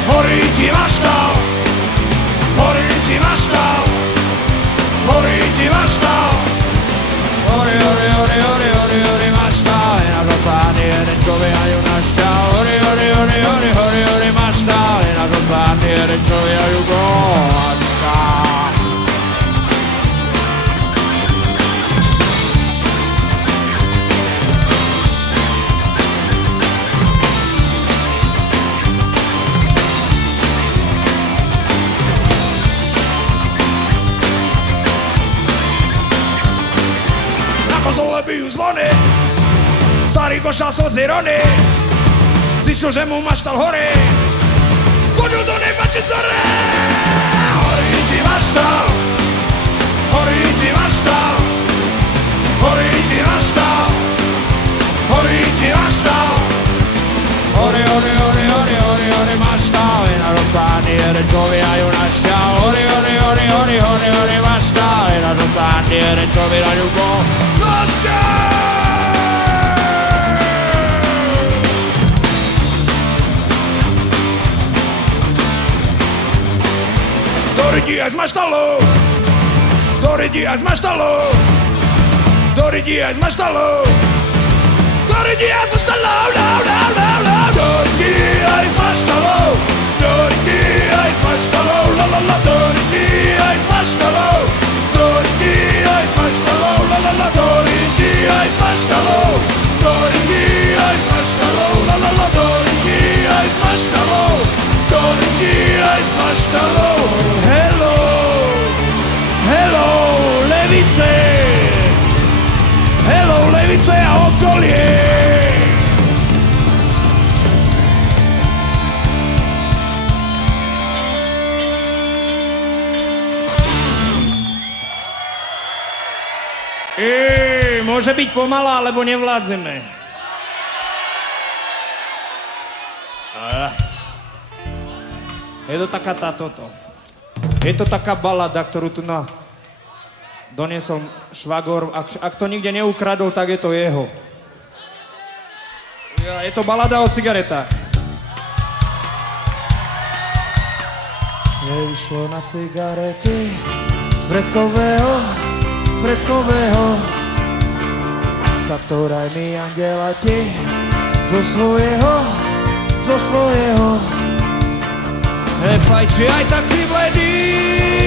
horí ti maštal, horí ti maštal, horí ti maštal. Horí, horí, horí, horí, horí, horí maštal, je na zaslání jeden človek a ju našťal. Horí, horí, horí, horí, horí, horí maštal, je na zaslání jeden človek a ju našťal. Dole bijú zvony, starý košal slzy rony. Zistil, že mu maštal horí, chodil do nej pačitore. Horí ti maštal, horí ti maštal, horí ti maštal, horí ti maštal. Horí, horí, horí, horí, horí, horí maštal, je na rozsány jeden človek a ju našťal. Horí, horí, horí, horí, horí, horí maštal, je na rozsány jeden človek a ju bol. Dori Diaz maštalo, Dori Diaz maštalo, Dori Diaz maštalo, Dori Diaz maštalo, Dori Diaz maštalo, Dori Diaz maštalo, la la la, Dori Diaz maštalo, Dori Diaz maštalo, la la la, Dori Diaz maštalo, Dori Diaz maštalo, la la la, Dori Diaz maštalo, Dori Diaz maštalo. Hello, hello, Levice, hello, Levice a okolie. Môže byť pomalá, lebo nevládzeme. Je to taká táto. Je to taká balada, ktorú tu doniesol švagor. Ak to nikde neukradol, tak je to jeho. Je to balada o cigaretách. Neišlo na cigarety z vreckového. Tak to daj mi, anděla, ti zo svojho. Fajči aj tak si bledý,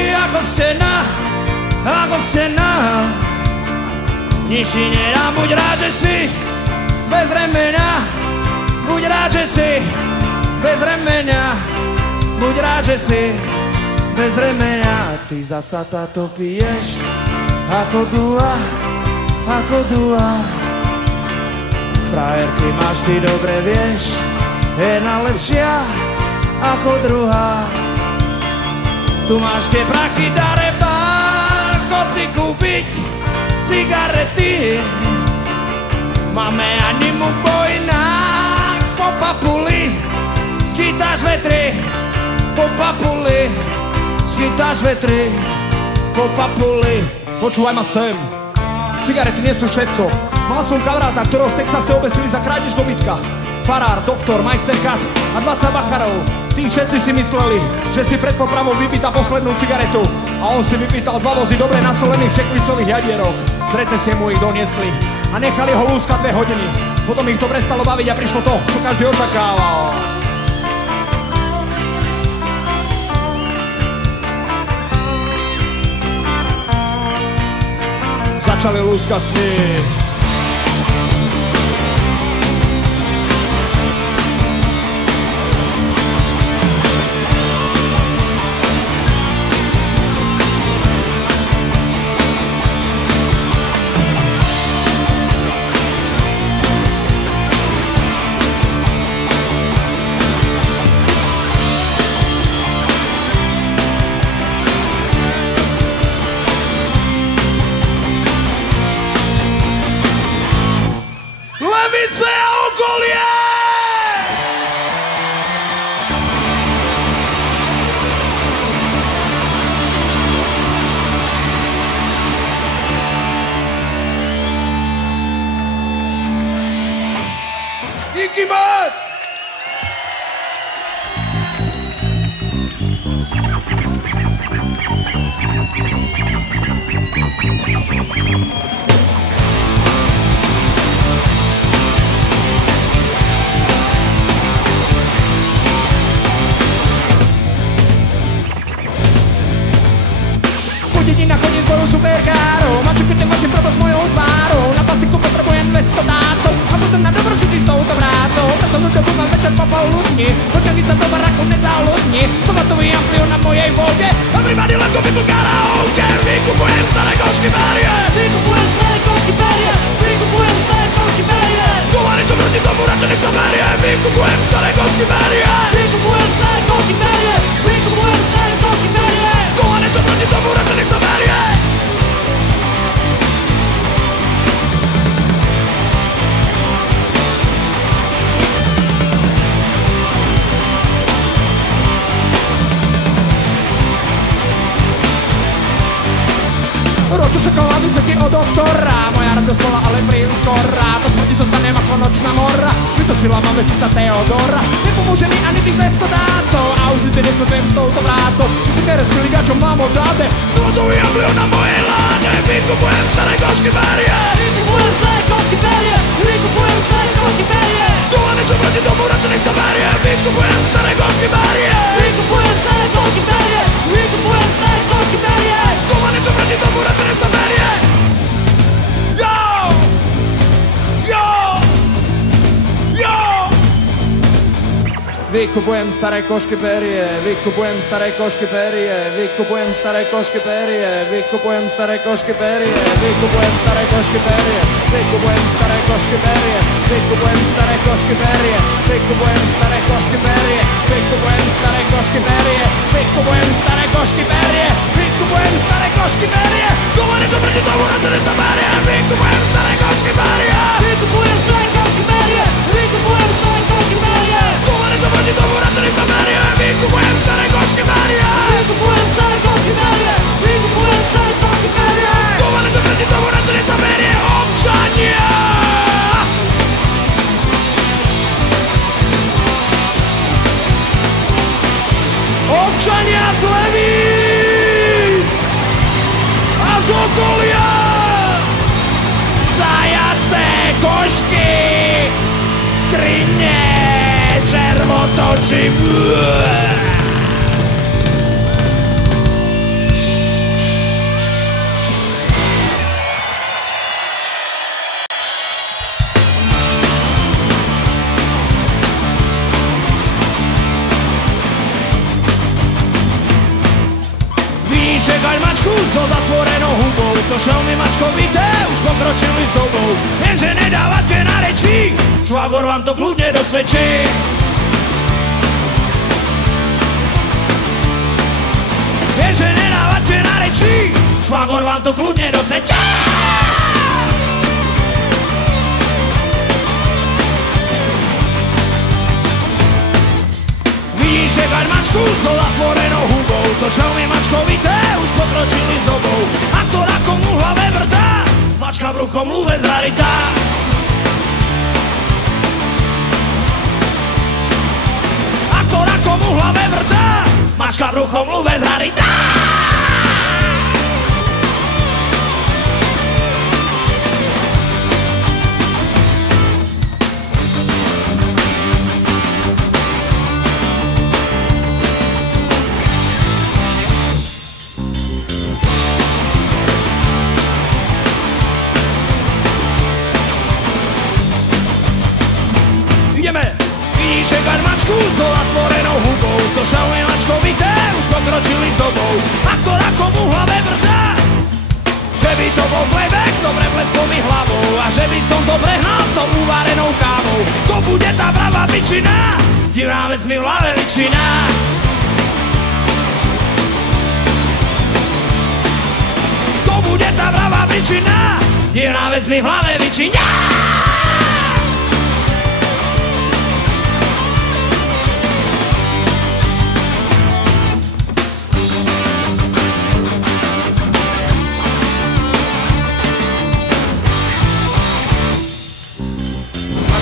jak ako stena. Nič ti nedám, buď rád, že si bez remena. Buď rád, že si bez remena. Buď rád, že si bez remena. Ty zasa táto piješ ako dua. Frajerky máš, ty dobre vieš, jedna lepšia ako druhá. Tu máš tie prachy, dare pár, chod si kúpiť cigarety. Máme animu bojná, po papuli schytáš vetry. Po papuli schytáš vetry. Po papuli. Počúvaj ma sem, cigarety nie sú všetko. Mal som kamaráta, ktorého v Texase obesili za krádež dobytka. Farár, doktor, majsterka a 20 bacharov. Tí všetci si mysleli, že si pred popravou vypýta poslednú cigaretu. A on si vypýtal 2 vozy dobre nasolených čekvicových jadierok. Z recesie mu ich doniesli a nechali ho lúskať 2 hodiny. Potom ich to prestalo baviť a prišlo to, čo každý očakával. Začali lúskať s ním. Levice a okolie! Díky moc! Dedina chodí svojou superkárou. Mačo, keď nemáš problém s mojou tvárou. Na plastiku potrebujem 200 dácov a potom na dobroču čistou to vrátou. Preto dobu mám večer popoludní. Počkaj, vy sa do baraku nezaludni. Tomatový amplion na mojej Volge. Everybody let's go people karaoke. Vykupujem staré košky berie. Vykupujem staré košky berie. Vykupujem staré košky berie. Kova niečo proti tomu, radšej nech sa berie. Vykupujem staré košky berie. Vykupujem staré košky berie. Vykupujem staré košky berie. Kova niečo proti tomu, radšej nech sa berie. Ročo čakala výsledky od doktora. Moja radosť bola ale príliš skorá. To smrti zostanem ako nočná mora. Vytočila ma večica Teodora. Nepomôže mi ani tých 200 dácov. A už nikdy nesmetujem s touto prácou. Ty si teraz s ligačom mám od dáde. Tomatový amplion na mojej láde. Vykupujem staré košky berie. Vykupujem staré košky berie. Vykupujem staré košky berie. Kova niečo proti tomu, radšej nech sa berie. Vykupujem staré košky berie. Vykupujem staré košky berie. Vykupujem staré košky berie. Kova niečo proti tomu, radšej nech sa berie. Yo! Yo! Yo! Vykupujem staré košky perie, vykupujem staré košky perie, vykupujem staré košky perie, vykupujem staré košky perie, vykupujem staré košky perie, vykupujem staré košky perie, vykupujem staré košky perie, vykupujem staré košky perie, vykupujem staré košky perie, vykupujem staré košky perie, vykupujem staré košky perie, govorí to proti tomu, na to nezaberie, vykupujem staré košky perie, Vykupujem staré košky berie. Vykupujem staré košky berie. govorí to proti tomu, na to nezaberie, vykupujem staré košky perie, Vykupujem staré košky berie. Vykupujem staré košky berie. govorí to proti tomu, na to nezaberie, občania! Občania z Levíc a z okolia, zajace, košky, skrine, červotoči. čekaj mačku so zatvorenou hubou, to šelmy mačkovité už pokročili s dobou. Jenže nedávate na reči, švagor vám to kľudne dosvedčí. Jenže nedávate na reči, švagor vám to kľudne dosvedčí. Čekať mačku so zatvorenou hubou, to šelmy mačkovité už pokročili s dobou. A to rakom u hlave vrtá, mačka v rukom lúve zarytá. A to rakom u hlave vrtá, mačka v rukom lúve zarytá. Čekať mačku so zatvorenou hubou, to šelmy mačkovité už pokročili s dobou. A to rakom u hlave vrtá, že by to bol playback, to prepleskol mi hlavou. A že by som to prehnal s tou uvarenou kávou. To bude tá pravá pičina, divná vec mi v hlave vyčína. To bude tá pravá pičina, divná vec mi v hlave vyčína.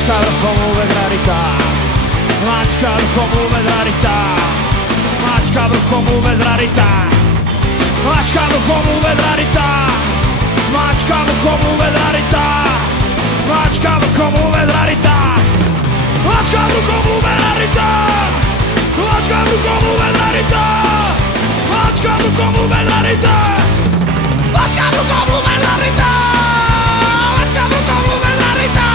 Mačka vrchom lúve zarytá, mačka vrchom lúve zarytá, mačka vrchom lúve zarytá, mačka vrchom lúve zarytá, mačka vrchom lúve zarytá, mačka vrchom lúve zarytá, mačka vrchom lúve zarytá, mačka vrchom lúve zarytá, mačka vrchom lúve zarytá, mačka vrchom lúve zarytá, mačka vrchom lúve zarytá.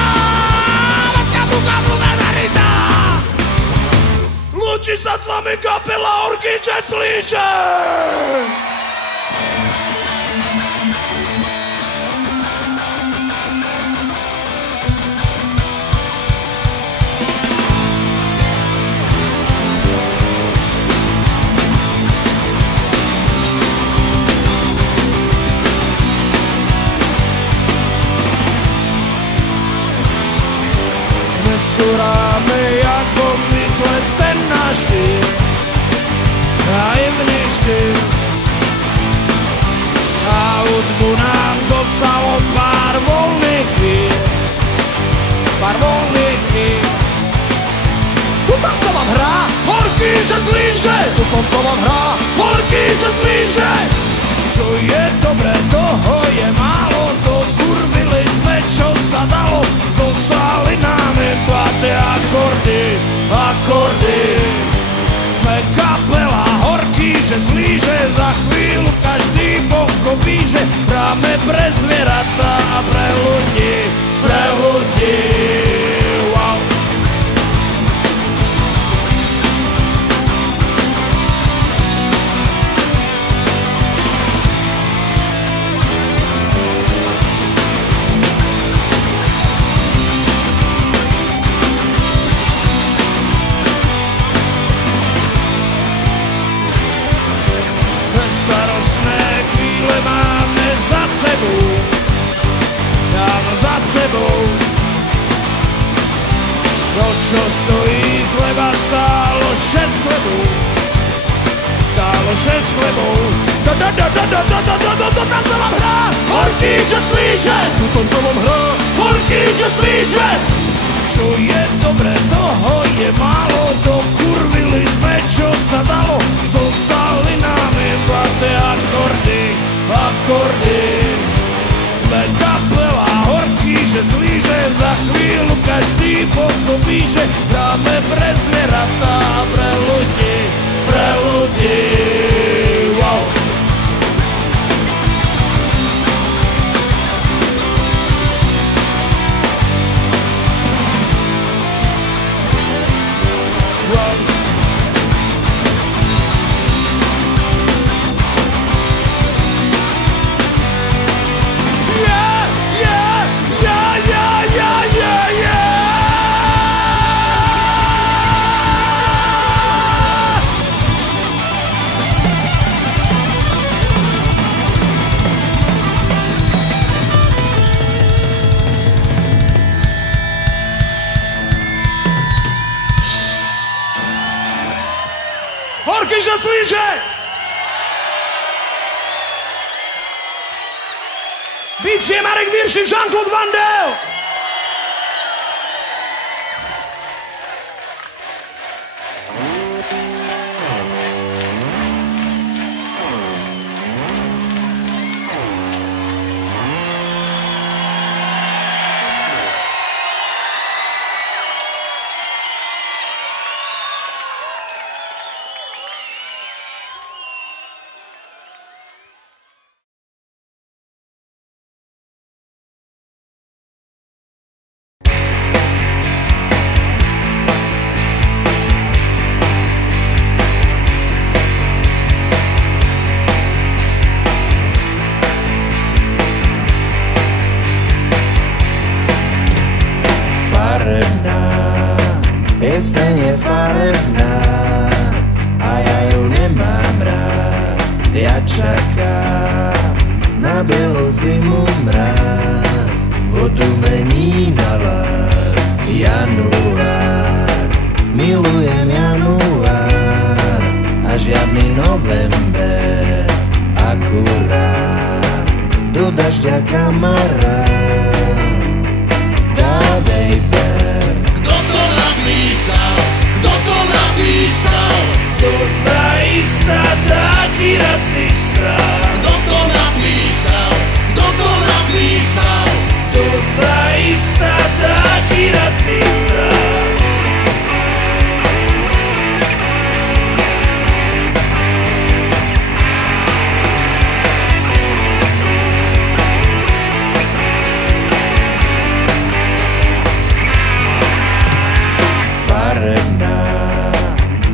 Lúči sa s vami kapela Orkyče Slíče! Nesturáme jako obvykle ten náš štýl, naivný štýl. A hudbu nám zostalo pár voľných chvíľ, pár voľných chvíľ. Tu tancovám hrá Horký, že Slíže, tu tancovám hrá Horký, že Slíže. Čo je dobre, toho je málo, to kurvili sme, čo sa dalo. Dostali nám platé akordy, akordy. Sme kapela Horký, že Slíže, za chvíľu každý pochopí, že hráme pre zvieratá a pre ľudí, pre ľudí. Wow. Starostné chvíle máme za sebou, dávno za sebou. To, čo stojí chleba, stálo 6 chlebov, stálo 6 chlebov. To tancovám hrá Horký, že Slíže, tu tancovám hrá Horký, že Slíže. Čo je dobre, toho je málo, dokurvili sme, čo sa dalo. Zostali nám platé akordy, akordy. Sme kapela Horký, že Slíže, za chvíľu každý pochopí, že hráme pre zvieratá a pre ľudí, pre ľudí. Wow. Jakýže slyšet! Víc je Marek Viršik, Jean-Claude Van Damme. Pieseň je farebná a ja ju nemám rád. Ja čakám na bielu zimu mráz, vodu mení na lát. Január, milujem január a žiadny november. Akurát do dažďa kamarát. Dávej ber. To zaista taký rasista. Kto to napísal? To zaista taký rasista. Farebná,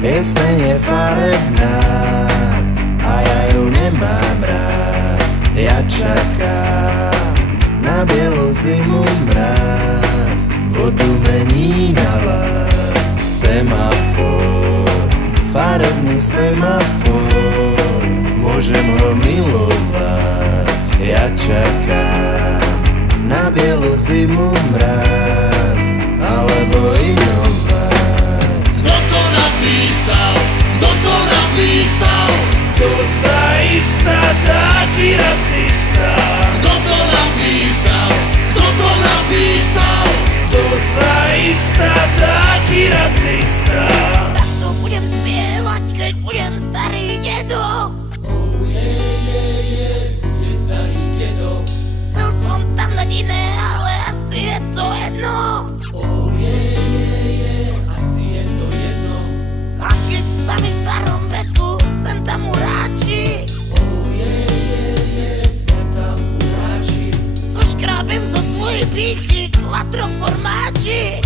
pieseň je farebná a ja ju nemám rád. Ja čakám na bielu zimu mráz, vodu mení na lát. Semafor, farebný semafor, môžem ho milovať. Ja čakám na bielu zimu mráz, alebo inovať. Kto to napísal? To zaista taký rasista. Kto to napísal? To zaista taký rasista. Tak to budem spievať, keď budem starý dedo. Bude starý dedo. Chcel som tam dať iné, ale asi je to jedno. Asi je to jedno. A keď sa mi v starom veku sem tam uráči, Sem tam uráči. zoškrábem zo svojej pýchy kvatroformáči.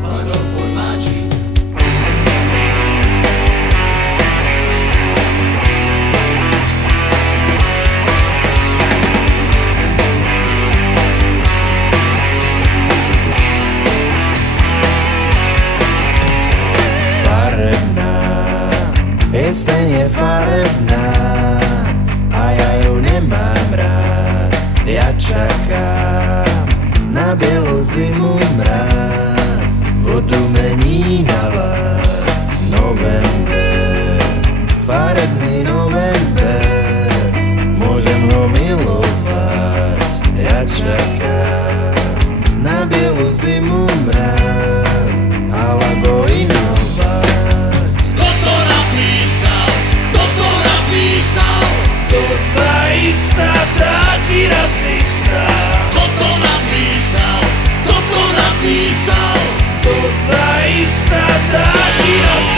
Kvatroformáči. Farebná, pieseň je farebná a ja ju nemám rád. Ja čakám na bielu zimu mráz, vodu mení na lát. November, farebný november, môžem ho milovať. Ja čakám na bielu zimu mráz, alebo inovať. Kto to napísal? To zaista taký rasista. Kto to napísal? To zaista taký rasista.